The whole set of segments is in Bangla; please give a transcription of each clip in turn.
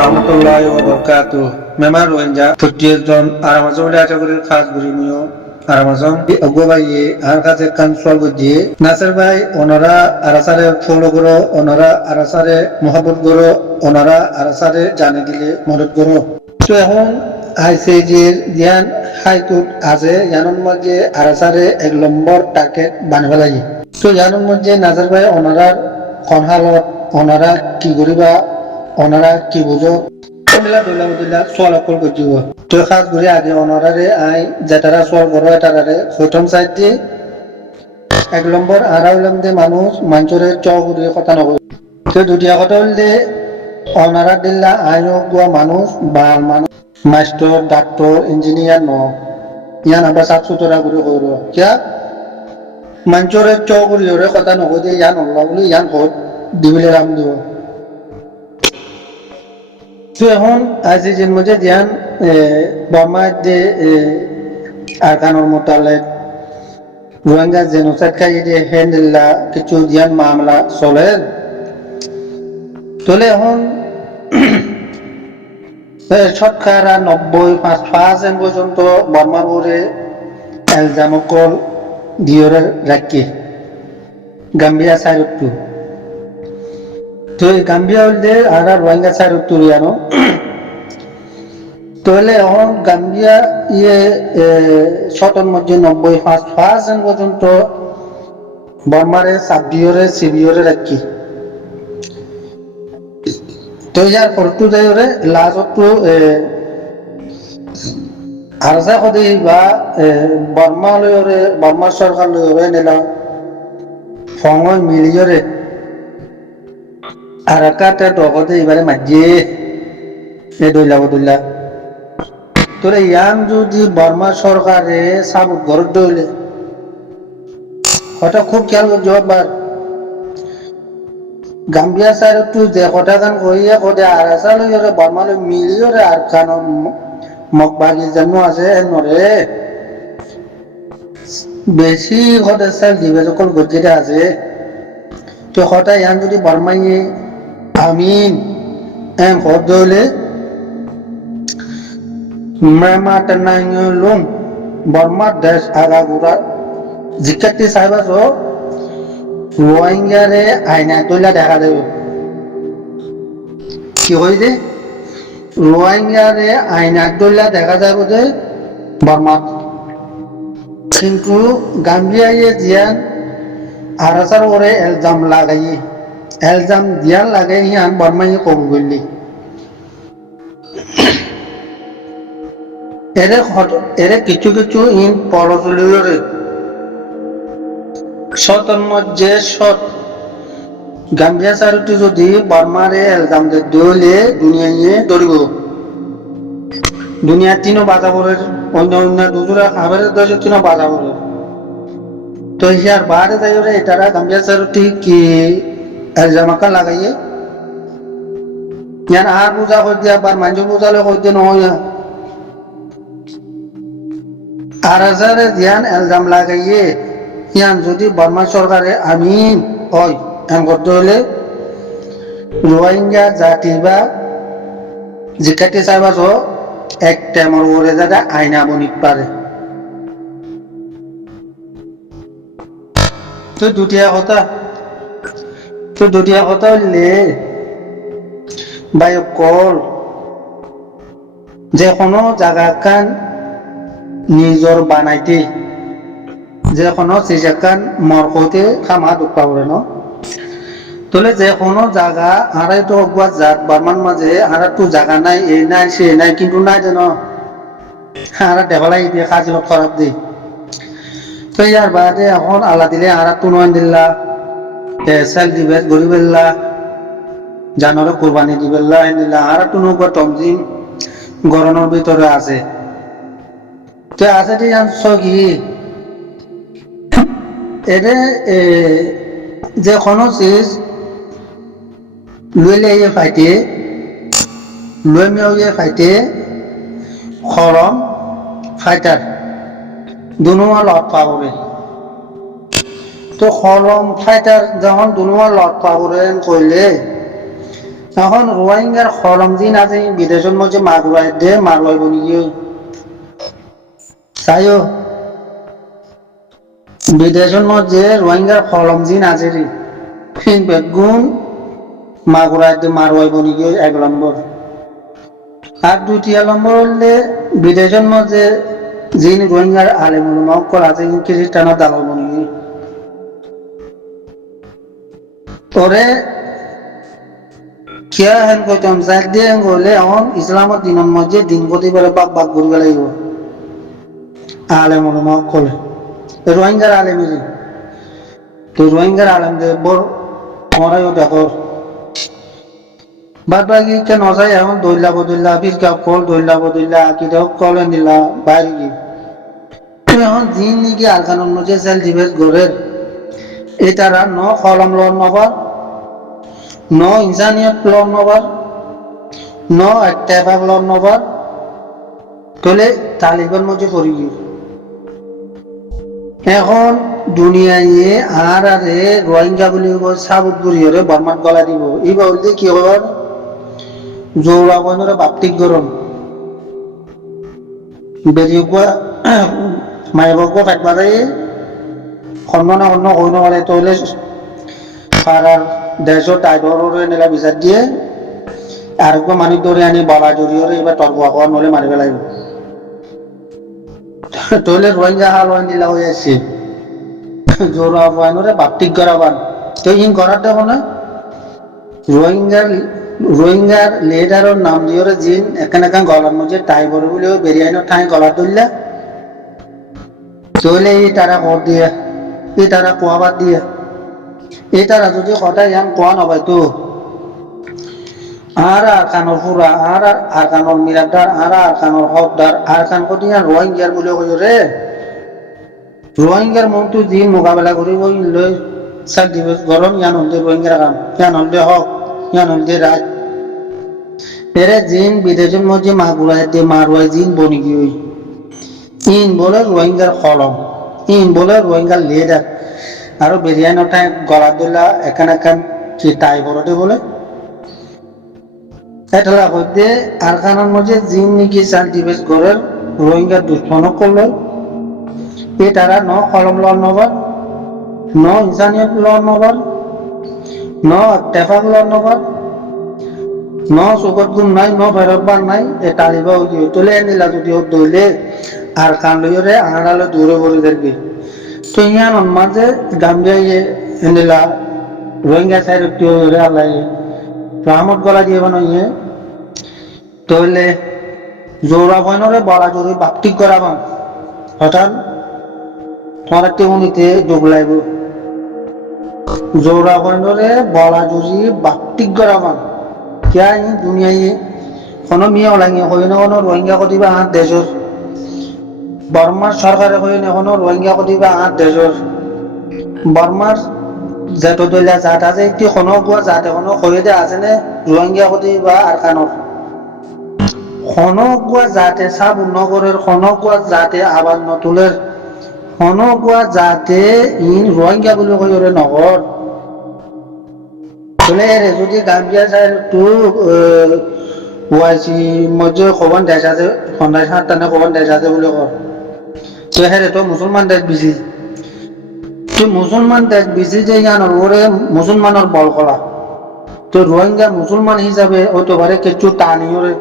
warahmatullahi wabarakatuh. Memang Rohingya tujuh jon Aramazon dia cakap khas berimu Aramazon Agobai harga kan soal gudi Nasir Bhai onara arasare follow goro onara arasare mohabbat goro onara arasare jane dile মদত গরো তো এখন আইসিজির জ্ঞান হাইকোর্ট আছে জানার মধ্যে আরাসারে 1 নম্বর টার্গেট বানাবে লাগে তো জানার মধ্যে নাজার ভাই ওনারার কোন হালত ওনারা কি করিবা ওনারা কি বুঝো মিলা দইলা সোয়াল কল করছিও তো খাস করে আগে ওনারারে আই যেটারা সোয়াল করো এটারে প্রথম সাইড দিয়ে 1 নম্বর আরাউলাম দে মানুষ মঞ্চরে চৌগুড়ি কথা নকই তো দুটিয়া কথা হইলে ওনারা দিল্লা আইও গোয়া মানুষ বাল মানুষ মাস্টার ডাক্তার ইঞ্জিনিয়ার ন ইয়ান আমরা সাফ সুতরা করে কইরো কিয়া মঞ্চরে চৌগুড়ি ওরে কথা নকই দে ইয়ান আল্লাহ বলি ইয়ান ভোট দিবিলে রাম দিব তো এখন আজি যেন মধ্যে ধ্যান বর্মার যে আরকানোর মোতালেক রোহিঙ্গা জেনোসাইড খাই যে হ্যান্ডেলা কিছু ধ্যান মামলা চলে তোলে এখন শতকরা 95% পর্যন্ত বর্মার উপরে এলজামকল দিয়রে রাখি গাম্বিয়া সাইরটু তো গাম্বিয়া হইলে আর রোহিঙ্গা সাইরটু ইয়ানো তাহলে এখন গাম্বিয়া ইয়ে শতর মধ্যে 95% পর্যন্ত বর্মারে সাবডিওরে সিবিওরে রাখি তো ইয়ার পরতু যাইরে লাজতো আরজা কদি বা বর্মা লয়রে বর্মা সরকার লয়রে নেলা ফঙ্গল মিলিয়রে আরাকাতে দগদে এবারে মাজিয়ে এ দইলা তোরে ইয়ান যদি বর্মা সরকারে সাবুত ঘর দইলে হঠাৎ খুব খেয়াল জবাব গাম্বিয়া সাইরটু যে কথা গান কইয়া কদে আরাসা লইরে বর্মা লই মিলিয়রে আর কান মকবাগি জন্ম আছে নরে বেশি কদে সাইল দিবে সকল গজিটা আছে তো কথা ইয়ান যদি বর্মাইয়ে আমিন এম ভোট দইলে মেমা টানাইলুম বর্মা দেশ আগাগুড়া জিকাতি সাহেবা সো রোহিঙ্গারে আইনা তোলা দেখা দেবে কি হইছে রোহিঙ্গারে আইনা তোলা দেখা যাবে যে বর্মা কিন্তু গাম্বিয়ায় জিয়ান আরাসার ওরে এলজাম লাগাই এলজাম দিয়ান লাগাই হিয়ান বর্মাই কবুল করলি এরে কিছু ইন পরচলিরে শতর মধ্যে শত গাম্বিয়া সারুটি যদি বর্মারে এলজাম দে দইলে দুনিয়ায় দরিব দুনিয়া তিনো বাজাবরের অন্য দুজুরা খাবারের দশে তিনো বাজাবরের তো ইয়ার বারে যাইরে এটারা গাম্বিয়া সারুটি কি এলজামাকা লাগাইয়ে ইয়ান আর বুঝা কই দিয়া বার মানজু বুঝালে কই দে নহয় আর হাজারে ধ্যান এলজাম লাগাইয়ে ইয়ান যদি বর্মা সরকারে আমিন হয় এম করতে হলে রোহিঙ্গা জাতি বা জিকাটি সাহেবা সহ এক টাইমর ওরে যাতে আইনা বনিত পারে তো দুটিয়া কথা হইলে বায়কল যে কোনো জায়গা কান নিজর বানাইতে যে কোনো সিজাকান মরকতে খামা দুপা পড়ে ন তোলে যে কোনো জায়গা আড়াই তো অগুয়া জাত বারমান মাঝে আর তো জায়গা নাই এই নাই সে নাই কিন্তু নাই যেন আর দেখালাই দিয়ে কাজে খারাপ দিই তো ইয়ার বাদে এখন আল্লাহ দিলে আর তো নয় দিল্লা সেল দিবে গরিবেল্লা জানরে কোরবানি দিবেল্লা দিল্লা আর তো নৌকা টমজিম গরমের ভিতরে আছে তো আছে যে কি এরে যে কোনো চিজ লইলে ফাইতে লই মেয়ে ফাইতে খরম ফাইটার দুনুয়া লট পাববে তো খরম ফাইটার যখন দুনুয়া লট পাববেন কইলে এখন রোহিঙ্গার খলম দিন আছে বিদেশের মধ্যে মাগুরাই দে মারুয়াই বনি গিয়ে চাইও বিদেশের মধ্যে রোহিঙ্গার খলম দিন আছে রে ফিন বেগুন মাগুরাই দে মারুয়াই বনি গিয়ে 1 নম্বর আর 2 নম্বর হলে বিদেশের মধ্যে যিনি রোহিঙ্গার আলেমুল মক্কল আছে খ্রিস্টানের দালাল বনি গিয়ে ওরে কিয়া হেন কইতাম সাইড দিয়ে গলে এখন ইসলামের দিনের মধ্যে দিন প্রতিবারে বাক ঘুরবে লাগিব আলেমুল মক্কল রোহিঙ্গার আলেমের তো রোহিঙ্গার আলেমদের বড় মরাইও দেখো বাদ বাকি কেন যায় এখন দৈলা বদৈলা ফিরকা কল দৈলা বদৈলা কিটাও কলে নিলা বাইরে কি এখন দিন নাকি আরকানোর মধ্যে সেল ডিভেস গড়ের এটারা ন কলম লন নবার ন ইনসানিয়ত লন নবার ন টেফাক লন নবার তাহলে তালিবান মধ্যে পড়ি গিয়ে এখন দুনিয়ায় আর আরে রোহিঙ্গা বলি সাবুত গুড়িয়ে বর্মান গলা দিব এই বলতে কি হবার জৌরা বন্ধরে বাপ্তিক গরম বেরিয়ে মায়ের ফেট বাজাই সন্মান অন্য হইন পারে তাহলে পাড়ার দেশত টাইডরে নেলা বিচার দিয়ে আর মানুষ ধরে আনি বলা জড়িয়ে এবার তর্ক হওয়া নলে মারিবে লাগিব তাহলে রোহিঙ্গা হালওয়ান দিলা হয়ে আসছে জোরা বানরে বাপ্তিক গরাবান তো ইন করার দেব না রোহিঙ্গার লিডারের নাম দিয়ে জিন এখানে গলার মধ্যে টাই বড় বলে বেরিয়াইনের ঠাই গলা তুললা তাহলে এই তারা কর দিয়ে এই তারা কোয়াবাদ দিয়ে এই তারা যদি কথা ইয়ান কোয়া নবাই তো আর কানোর পুরা আর কানোর মিরাদার আর কানোর হকদার আর কান কত ইয়ান রোহিঙ্গার বলে কই রে রোহিঙ্গার মনটো দিন মোকাবেলা কৰিব লৈ চাল দিবস গরম ইয়ান হলদে রোহিঙ্গার কাম ইয়ান হলদে হক ইয়ান হলদে রাজ এরে জিন বিদেশের মধ্যে মাগুরাই দে মারুয়াই জিন বনি গিয়ে ইন বলে রোহিঙ্গার কলম ইন বলে রোহিঙ্গার লিডার আর বেরিয়ান ওঠায় গলা দিলা এখানে কি টাই বড়তে বলে এটা হইতে আর কানের মধ্যে জিন নাকি চাল দিবস গড়ের রোহিঙ্গার দুশ্মন করলো এ তারা ন কলম লন নবার ন ইনসানিয়ত লন নবার ন টেফাক লন নবার ন চৌকত গুণ নাই ন ভৈরববান নাই এ তালিবা তোলে নিলা যদি দইলে আর কান লইরে আড়ালে দূরে বলে দেখবি তো ইয়ান মাঝে গাম্বিয়া এনিলা রোহিঙ্গা সাইড রে আলাই রহমত গলা দিয়ে বানাইয়ে তাহলে জোরা বয়নরে বলা জোরে বাপ্তিক করাবান হঠাৎ তোমার তেমনিতে যোগ লাগবে জোরা বয়নরে বলা জোরি বাপ্তিক করাবান কিয়া ই দুনিয়ায় কোনো মিয়া লাগে হয় না কোনো রোহিঙ্গা কতিবা হাত দেশর বর্মার সরকারে হয় না কোনো রোহিঙ্গা কতিবা হাত দেশর বর্মার যেত দলিয়া জাত আছে একটি কোনো গুয়া জাত এখনো হয়ে দে আছে নে রোহিঙ্গা কতিবা আর কানোর কোনো গুয়া জাতে সাব নগরের কোনো গুয়া জাতে আবার নতুলের কোনো গুয়া জাতে ইন রোহিঙ্গা বলে কই ওরে নগর বলে যদি গাম্বিয়া যায় তো ওয়াইসি মধ্যে খবর দেশ আছে 50-60 খবর দেশ আছে বলে কর তো হ্যাঁ তো মুসলমান দেশ বেশি তো মুসলমান দেশ বেশি যে জানোর ওরে মুসলমানের বল কলা তো রোহিঙ্গা মুসলমান হিসাবে হতে পারে কিছু টানি ওরে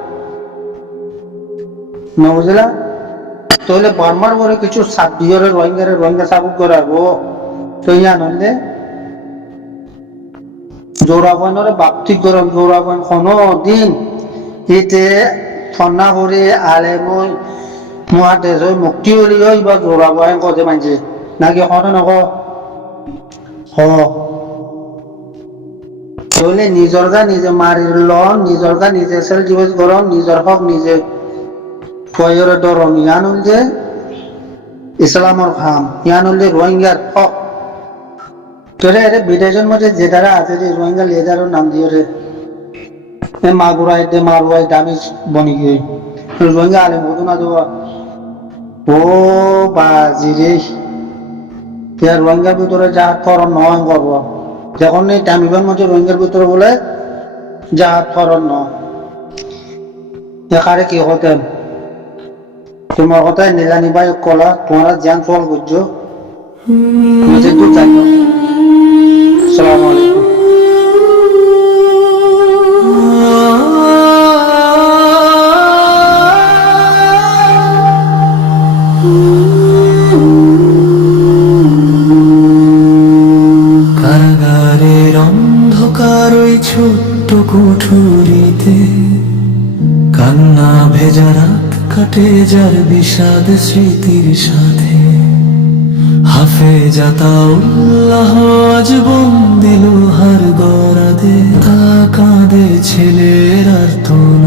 না বুঝলা তাহলে বর্মার ওরে কিছু সাপ দিয়ে রোহিঙ্গা সাবুক করাবো তো জানলে জোরাবানরে বাপ্তিক গরম জোরাবান কোনো দিন এতে ফন্না করে আলেমই মহাদেশ মুক্তি হলি হয় বা জোরাবান কতে মানছে নাকি হনে নক তাহলে নিজর গা নিজে মারির লন নিজর গা নিজে সেল দিবস গরম নিজর হক নিজে ফয়রে দরম ইয়ান হল যে ইসলামর খাম ইয়ান হল যে রোহিঙ্গার হক তোরে এর বিদেশের মধ্যে যে তারা আছে যে রোহিঙ্গা লেজারের নাম দিয়ে রে মাগুরাই দে মারুয়াই দামিজ বনি গিয়ে রোহিঙ্গা আলেম হতো না দেওয়া ও বাজি রে রোহিঙ্গার ভিতরে যা ফরম নয় করবো যখন এই টামিবার মধ্যে রোহিঙ্গার ভিতরে বলে যাহার ফরন এখানে কি হতেন তোমার কথায় নিজানি ভাই কলা তোমরা জ্ঞান সওয়াল করছো মুঝে তো জানো আসসালামু আলাইকুম কারাগারের অন্ধকার ওই ছোট্ট কুঠুরিতে কান্না ভেজা রাত কাটে যার বিষাদ স্মৃতির সাথে হাফেজ আতাউল্লাহ আজ বন্দি লোহার গরাদে তা কাঁদে ছেলের আর্তনাদ